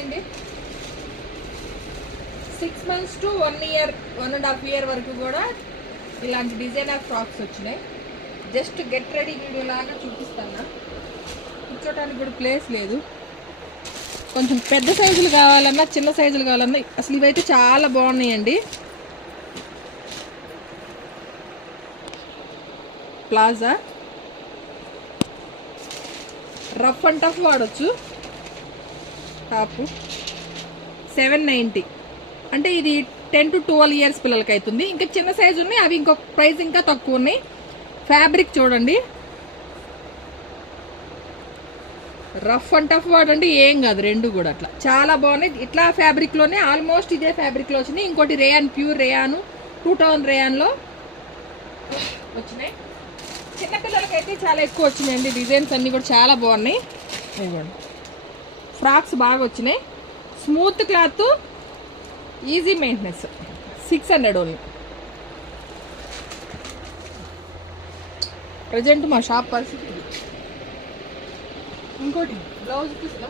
ఉన్నాయండి. 6 months to 1 year, 1.5 year వరకు కూడా ఇలాంటి డిజైనర్ ఫ్రాక్స్ వచ్చినాయి. జస్ట్ గెట్ రెడీ వీడియో లాగా చూపిస్తాను. కూర్చోటానికి కూడా ప్లేస్ లేదు. కొంచెం పెద్ద సైజులు కావాలన్నా చిన్న సైజులు కావాలన్నా అసలు ఇవైతే చాలా బాగున్నాయండి. ప్లాజా రఫ్ అండ్ టఫ్ వాడచ్చు. టాపు 790 అంటే ఇది 10 to 12 years పిల్లలకి అవుతుంది. ఇంకా చిన్న సైజు ఉన్నాయి, అవి ఇంకొక ప్రైస్ ఇంకా తక్కువ ఉన్నాయి. ఫ్యాబ్రిక్ చూడండి, రఫ్ అండ్ టఫ్ వాడండి, ఏం కాదు. రెండు కూడా అట్లా చాలా బాగున్నాయి. ఇట్లా ఫ్యాబ్రిక్లోనే ఆల్మోస్ట్ ఇదే ఫ్యాబ్రిక్లో వచ్చినాయి. ఇంకోటి రేయాన్, ప్యూర్ రేయాను 2000 రేయాన్లో వచ్చినాయి. చిన్నపిల్లలకైతే చాలా ఎక్కువ వచ్చినాయండి. డిజైన్స్ అన్నీ కూడా చాలా బాగున్నాయి. ఇవ్వండి, ఫ్రాక్స్ బాగా వచ్చినాయి. Smooth cloth, easy maintenance. 600 only. Present మా షాప్ పరిస్థితి. ఇంకోటి బ్లౌజ్ పీస్లో